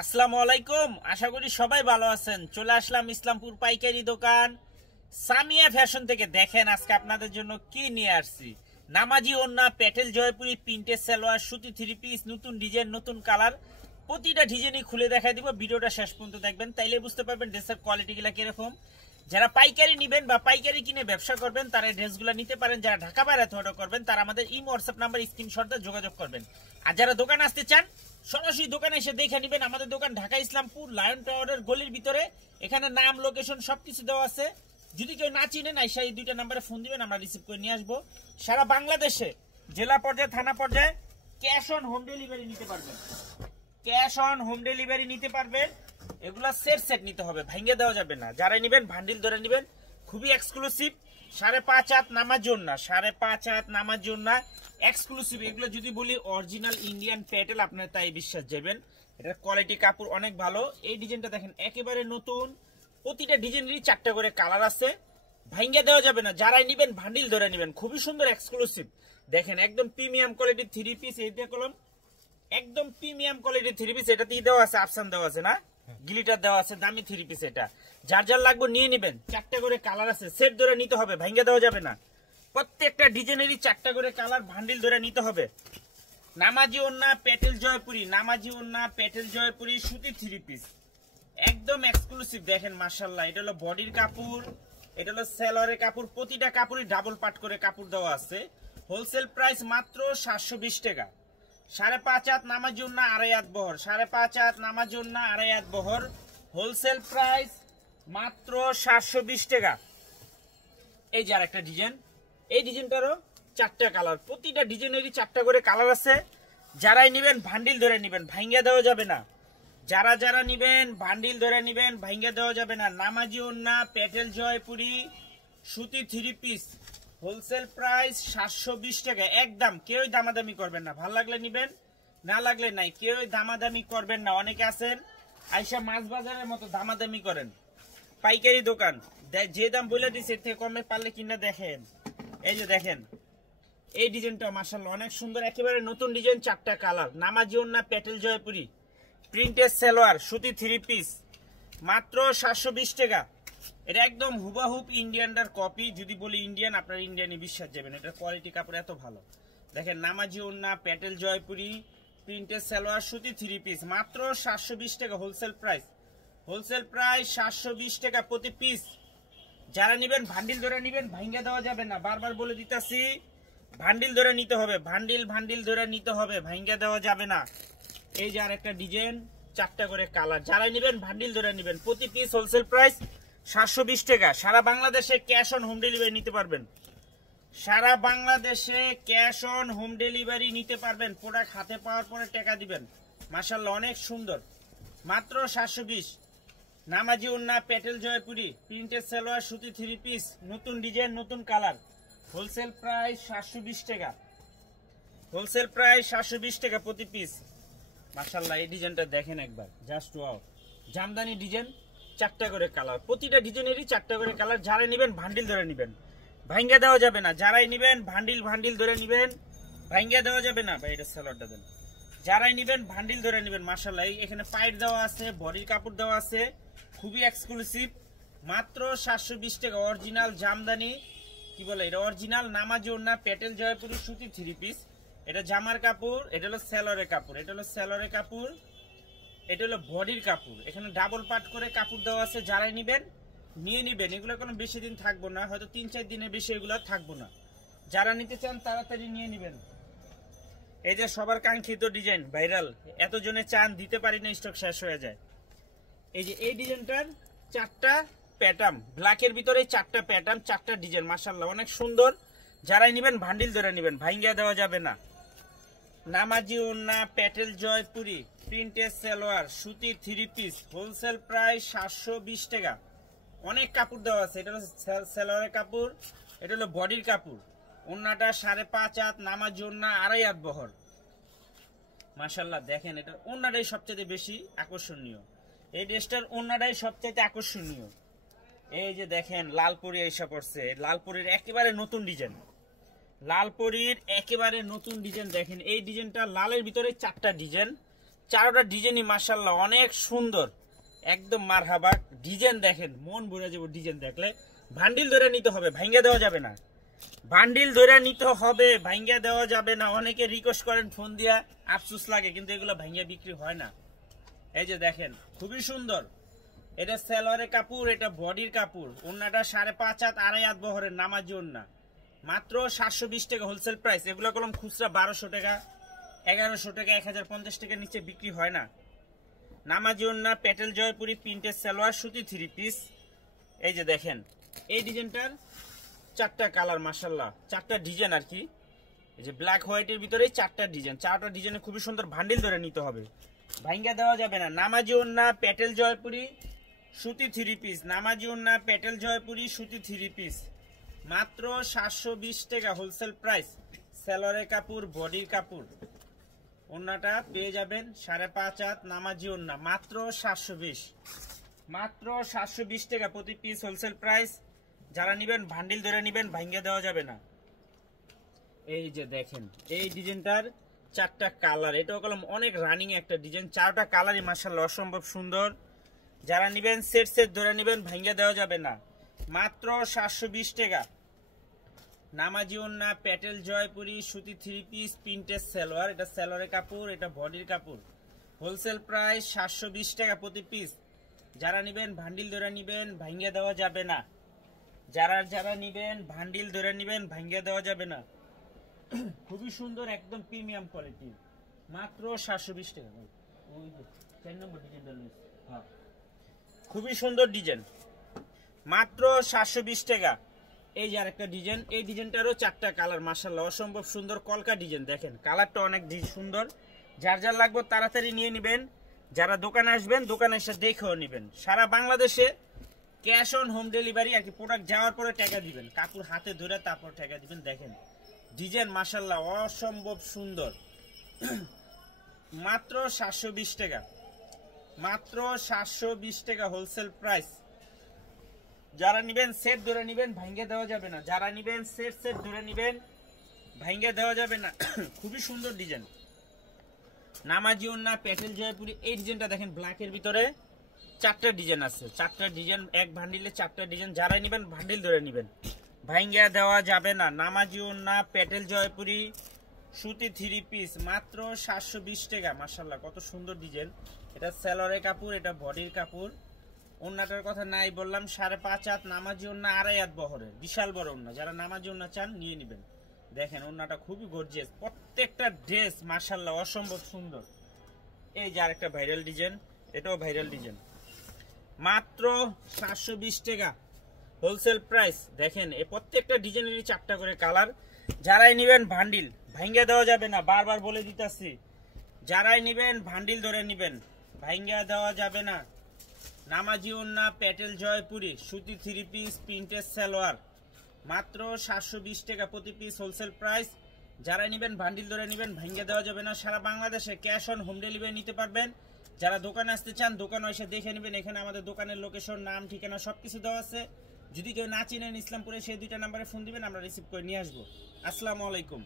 আসসালামু আলাইকুম। আশা করি সবাই ভালো আছেন। চলে আসলাম ইসলামপুর পাইকারি দোকান সামিয়া ফ্যাশন থেকে। দেখেন আজকে আপনাদের জন্য কি নিয়ে আসছি। নামাজি ওন্না, প্যাটেল জয়পুরি, প্রিন্টেড সালোয়ার, সুতি থ্রি পিস, নতুন ডিজাইন, নতুন কালার, প্রতিটা ডিজাইনই খুলে দেখাই দিব। ভিডিওটা শেষ পর্যন্ত দেখবেন, তাইলে বুঝতে পারবেন ড্রেসের কোয়ালিটিগুলো কিরকম। যারা পাইকারি নেবেন বা পাইকারি কিনে ব্যবসা করবেন তারা ড্রেসগুলো নিতে পারেন। যারা ঢাকা বাইরে অর্ডার করবেন তারা আমাদের ইমো হোয়াটসঅ্যাপ নাম্বার স্ক্রিনশট দিয়ে যোগাযোগ করবেন। আর যারা দোকানে আসতে চান সরাসরি দোকানে এসে দেখে নেবেন। আমাদের দোকান ঢাকা ইসলামপুর লায়ন টাওয়ারের গলির ভিতরে। এখানে নাম, লোকেশন সবকিছু দেওয়া আছে। যদি কেউ না চিনেন আইসা এই দুইটা নাম্বারে ফোন দিবেন, আমরা রিসিভ করে নিয়ে আসবো। সারা বাংলাদেশে জেলা পর্যায়ে, থানা পর্যায়ে ক্যাশ অন হোম ডেলিভারি নিতে পারবেন। ক্যাশ অন হোম ডেলিভারি নিতে পারবেন। এগুলা সেট সেট নিতে হবে, ভাঙ্গে দেওয়া যাবে না। যারাই নেবেন বান্ডিল ধরে নেবেন। খুবই এক্সক্লুসিভ। 5.5 হাত নামার জন্য, 5.5 হাত নামার জন্য এক্সক্লুসিভ। এগুলো যদি বলি অরিজিনাল ইন্ডিয়ান প্যাটেল, আপনারা তাই বিশ্বাস যাবেন। এটার কোয়ালিটি কাপড় অনেক ভালো। এই ডিজাইনটা দেখেন একেবারে নতুন। প্রতিটা ডিজাইনেরই 4টা করে কালার আছে, ভাঙ্গে দেওয়া যাবে না। যারাই নেবেন বান্ডিল ধরে নেবেন। খুবই সুন্দর এক্সক্লুসিভ। দেখেন একদম প্রিমিয়াম কোয়ালিটির থ্রি পিস। এই দেখলাম একদম প্রিমিয়াম কোয়ালিটির থ্রি পিস। এটা দিয়ে দেওয়া আছে, আফসান দেওয়া আছে না, গ্লিটার দেওয়া আছে, দামি থ্রি পিস। এটা যার যার লাগবে নিয়ে নেবেন। 4টা করে কালার আছে, সেট ধরে নিতে হবে, ভাঙ্গে দেওয়া যাবে না। প্রত্যেকটা ডিজাইনেরই 4টা করে কালার, বান্ডিল ধরে নিতে হবে। নামাজি ওন্না, প্যাটেল জয়পুরি, নামাজি ওন্না, প্যাটেল জয়পুরি, সুতি থ্রি পিস একদম এক্সক্লুসিভ। দেখেন মাশাআল্লাহ, এটা হলো বডির কাপড়, এটা হলো সেলরের কাপড়। প্রতিটা কাপড়ই ডাবল পাট করে কাপড় দেওয়া আছে। হোলসেল প্রাইস মাত্র 720 টাকা। 5.5 হাত নামার জন্য 2.5 হাত বহর, 5.5 হাত নামার জন্য 2.5 হাত বহর। হোলসেল প্রাইস মাত্র 720 টাকা। এই যে আর একটা ডিজাইন, এই ডিজাইনটারও 4টা কালার। প্রতিটা ডিজাইনেরই 4টা করে কালার আছে। যারাই নেবেন বান্ডিল ধরে নেবেন, ভাঙ্গা দেওয়া যাবে না। যারা যারা নেবেন বান্ডিল ধরে নেবেন, ভাঙ্গা দেওয়া যাবে না। নামাজি ওন্না, প্যাটেল জয়পুরি, সুতি থ্রি পিস হোলসেল প্রাইস 720 টাকা একদম। কেউই দামাদামি করবেন না। ভালো লাগলে নিবেন, না লাগলে নাই। কেউই দামাদামি করবেন না। অনেকে আছেন আইসা মাছ বাজারের মতো দামাদামি করেন। পাইকারি দোকান, যে দাম বলে দিচ্ছে এর থেকে কমে পারলে কিনা দেখেন। এই যে দেখেন এই ডিজাইনটা মাশাআল্লাহ অনেক সুন্দর, একেবারে নতুন ডিজাইন, 4টা কালার। নামাজি ওন্না, প্যাটেল জয়পুরি, প্রিন্টেড সালোয়ার, সুতি থ্রি পিস মাত্র 720 টাকা। এটা একদম হুবাহুব ইন্ডিয়ানটার কপি। যদি বলি ইন্ডিয়ান, আপনার ইন্ডিয়ানই বিশ্বাস যাবেন। এটার কোয়ালিটি কাপড় এত ভালো। দেখেন নামাজি ওন্না, প্যাটেল জয়পুরি, প্রিন্টেড সালোয়ার, সুতি থ্রি পিস মাত্র 720 টাকা হোলসেল প্রাইস। হোলসেল প্রাইস 720 টাকা প্রতি পিস। যারা নেবেন বান্ডিল ধরে নেবেন, ভাঙ্গা দেওয়া যাবে না। বারবার বলে দিতেছি, বান্ডিল ধরে নিতে হবে, বান্ডিল ধরে নিতে হবে, ভাঙ্গা দেওয়া যাবে না। এই যে আর একটা ডিজাইন, 4টা করে কালার। যারা নেবেন বান্ডিল ধরে নেবেন। প্রতি পিস হোলসেল প্রাইস 720 টাকা। সারা বাংলাদেশে ক্যাশ অন হোম ডেলিভারি নিতে পারবেন। সারা বাংলাদেশে ক্যাশ অন হোম ডেলিভারি নিতে পারবেন। প্রোডাক্ট হাতে পাওয়ার পরে টাকা দিবেন। মাশাআল্লাহ অনেক সুন্দর, মাত্র 720। নামাজি ওন্না, প্যাটেল জয়পুরি, প্রিন্টেড সালোয়ার, সুতি থ্রি পিস, নতুন ডিজাইন, নতুন কালার। হোলসেল প্রাইস 720 টাকা। হোলসেল প্রাইস 720 টাকা প্রতি পিস। মাশাআল্লাহ এই ডিজাইনটা দেখেন একবার, জাস্ট ওয়াও। জামদানি ডিজাইন, 4টা করে কালার। প্রতিটা ডিজাইনেরই 4টা করে কালার। যারা নেবেন বান্ডিল ধরে নেবেন, ভাঙ্গা দেওয়া যাবে না। যারাই নেবেন বান্ডিল ধরে নেবেন, ভাঙ্গা দেওয়া যাবে না। ভাই এটা সালোয়ারটা দেন। যারাই নেবেন বান্ডিল ধরে নেবেন। মাশাআল্লাহ এখানে পাইট দেওয়া আছে, বডির কাপড় দেওয়া আছে, খুবই এক্সক্লুসিভ। মাত্র 720 টাকা। অরিজিনাল জামদানি, কি বলে এটা, অরিজিনাল নামাজি ওন্না, প্যাটেল জয়পুরি, সুতি থ্রি পিস। এটা জামার কাপড়, এটা হলো সেলরের কাপড়, এটা হলো সেলরের কাপড়, এটা হলো বডির কাপড়। এখানে ডাবল পাট করে কাপড় দেওয়া আছে। যারাই নেবেন নিয়ে নেবেন। এগুলো কোনো বেশি দিন থাকবো না, হয়তো 3-4 দিনের বেশি এগুলো থাকবো না। যারা নিতে চান তাড়াতাড়ি নিয়ে নেবেন। এই যে সবার কাঙ্ক্ষিত ডিজাইন, ভাইরাল, এতজনে চান দিতে পারি না, স্টক শেষ হয়ে যায়। এই যে এই ডিজাইনটার 4টা প্যাটার্ন, ব্ল্যাকের ভিতরে 4টা প্যাটার্ন, 4টা ডিজাইন। মাশাআল্লাহ অনেক সুন্দর। যারাই নেবেন বান্ডিল ধরে নেবেন, ভাঙ্গা দেওয়া যাবে না। নামাজি ওন্না, প্যাটেল জয়পুরি, প্রিন্টেড সালোয়ার, সুতি থ্রি পিস হোলসেল প্রাইস 720 টাকা। অনেক কাপড় দেওয়া আছে। এটা হলো সালোয়ারের কাপড়, এটা হলো বডির কাপড়। ওন্নাটা 5.5 হাত, নামাজি ওন্না 2.5 হাত বহর। মাশাআল্লাহ দেখেন এটা ওন্নাটাই সবচেয়ে বেশি আকর্ষণীয়। এই ড্রেসটার ওন্নাটাই সবচেয়ে আকর্ষণীয়। এই যে দেখেন লালপুরি এসে পড়ছে, লালপুরির একেবারে নতুন ডিজাইন। লালপরির একেবারে নতুন ডিজাইন। দেখেন এই ডিজাইনটা লালের ভিতরে 4টা ডিজাইন, চারোটা ডিজাইনই মাশাআল্লাহ অনেক সুন্দর, একদম মারহাবা। ডিজাইন দেখেন, মন ভরে যাবে ডিজাইন দেখলে। বান্ডিল ধরে নিতে হবে, ভাঙ্গা দেওয়া যাবে না। বান্ডিল ধরে নিতে হবে, ভাঙ্গা দেওয়া যাবে না। অনেকে রিকোয়েস্ট করেন ফোন দিয়া, আফসোস লাগে, কিন্তু এগুলো ভাঙ্গা বিক্রি হয় না। এই যে দেখেন, খুবই সুন্দর। এটা সেলোয়ারের কাপড়, এটা বডির কাপড়। ওন্নাটা 5.5 হাত 2.5 হাত বহরের নামাজি ওন্না, মাত্র 720 টাকা হোলসেল প্রাইস। এগুলো কলম খুচরা 1200 টাকা, 1100 টাকা, 1050 টাকার নিচে বিক্রি হয় না। নামাজি ওন্না, প্যাটেল জয়পুরি প্রিন্টের সালোয়ার, সুতি 3 পিস। এই যে দেখেন, এই ডিজাইনটার 4টা কালার মাশাআল্লাহ, 4টা ডিজাইন আর কি। এই যে ব্ল্যাক হোয়াইটের ভিতরে 4টা ডিজাইন, 4টা ডিজাইনে খুবই সুন্দর। বান্ডিল ধরে নিতে হবে, ভাঙ্গা দেওয়া যাবে না। নামাজি ওন্না, প্যাটেল জয়পুরি সুতি 3 পিস। নামাজি ওন্না, প্যাটেল জয়পুরি সুতি 3 পিস, মাত্র 720 টাকা হোলসেল প্রাইস। সেলোয়ারের কাপড়, বডির কাপড়। ওন্নাটা পেয়ে যাবেন 5.5 হাত নামাজি ওন্না, মাত্র 720, মাত্র 720 টাকা প্রতি পিস হোলসেল প্রাইস। যারা নিবেন বান্ডিল ধরে নিবেন, ভাঙ্গা দেওয়া যাবে না। এই যে দেখেন, এই ডিজাইনটার 4টা কালার। এটাও কলম অনেক রানিং একটা ডিজাইন, 4টা কালারই মাশাআল্লাহ অসম্ভব সুন্দর। যারা নিবেন সেট সেট ধরে নিবেন, ভাঙ্গা দেওয়া যাবে না। মাত্র 720 টাকা। নামাজি ওন্না, প্যাটেল জয়পুরি সুতি 3 পিস প্রিন্টের সালোয়ার। এটা সালোয়ারের কাপড়, এটা বডির কাপড়। হোলসেল প্রাইস 720 টাকা প্রতি পিস। যারা নিবেন বান্ডিল ধরে নিবেন, ভাঙ্গা দেওয়া যাবে না। যারা নিবেন বান্ডিল ধরে নিবেন, ভাঙ্গা দেওয়া যাবে না। খুবই সুন্দর, একদম প্রিমিয়াম কোয়ালিটি, মাত্র 720 টাকা। ওই যে 4 নম্বর ডিজাইনটা লইছি, হ্যাঁ খুবই সুন্দর ডিজাইন, মাত্র 720 টাকা। এই যে আরেকটা ডিজাইন, এই ডিজাইনটারও 4টা কালার মাশাআল্লাহ অসম্ভব সুন্দর। কলকা ডিজাইন দেখেন, কালারটা অনেক সুন্দর। যার যার লাগবে তাড়াতাড়ি নিয়ে নেবেন। যারা দোকানে আসবেন, দোকানে এসে দেখেও নেবেন। সারা বাংলাদেশে ক্যাশ অন হোম ডেলিভারি আর কি। প্রোডাক্ট যাওয়ার পরে টাকা দিবেন, কাপড় হাতে ধরে তারপর টাকা দিবেন। দেখেন ডিজাইন মাশাআল্লাহ অসম্ভব সুন্দর, মাত্র 720 টাকা, মাত্র 720 টাকা হোলসেল প্রাইস। যারা নিবেন সেট ধরে নিবেন, ভাঙ্গা দেওয়া যাবে না। যারা নিবেন সেট সেট ধরে নিবেন, ভাঙ্গা দেওয়া যাবে না। খুবই সুন্দর ডিজাইন। নামাজি ওন্না, প্যাটেল জয়পুরি। এই ডিজাইনটা দেখেন, ব্ল্যাকের ভিতরে 4টা ডিজাইন আছে, 4টা ডিজাইন এক বান্ডিলে 4টা ডিজাইন। যারা নিবেন বান্ডিল ধরে নিবেন, ভাঙ্গা দেওয়া যাবে না। নামাজি ওন্না, প্যাটেল জয়পুরি সুতি 3 পিস, মাত্র 720 টাকা। মাশাআল্লাহ কত সুন্দর ডিজাইন। এটা সালোয়ারের কাপড়, এটা বডির কাপড়। ওন্নাটার কথা নাই বললাম, 5.5 হাত নামাজি ওন্না, 2.5 হাত বহরের, বিশাল বড় ওন্না। যারা নামাজি ওন্না চান নিয়ে নেবেন। দেখেন ওন্নাটা খুবই গর্জিয়াস, প্রত্যেকটা ড্রেস মাশাআল্লাহ অসম্ভব সুন্দর। এই যে আরেকটা ভাইরাল ডিজাইন, এটাও ভাইরাল ডিজাইন, মাত্র 720 টাকা হোলসেল প্রাইস। দেখেন এই প্রত্যেকটা ডিজাইনেরই 4টা করে কালার। যারাই নিবেন বান্ডিল, ভাঙ্গা দেওয়া যাবে না, বারবার বলে দিতেছি। যারাই নিবেন বান্ডিল ধরে নিবেন, ভাঙ্গা দেওয়া যাবে না। নামাজি ওন্না, প্যাটেল জয়পুরি সুতি 3 পিস প্রিন্টের সালোয়ার, মাত্র 720 টাকা প্রতি পিস হোলসেল প্রাইস। যারা নিবেন বান্ডিল ধরে নিবেন, ভাঙ্গা দেওয়া যাবে না। সারা বাংলাদেশে ক্যাশ অন হোম ডেলিভারি নিতে পারবেন। যারা দোকানে আসতে চান, দোকানে এসে দেখে নেবেন। এখানে আমাদের দোকানের লোকেশন, নাম, ঠিকানা সবকিছু দেওয়া আছে। যদি কেউ না চিনেন ইসলামপুরে, সেই 2টা নাম্বারে ফোন দিবেন, আমরা রিসিভ করে নিয়ে আসবো। আসসালামু আলাইকুম।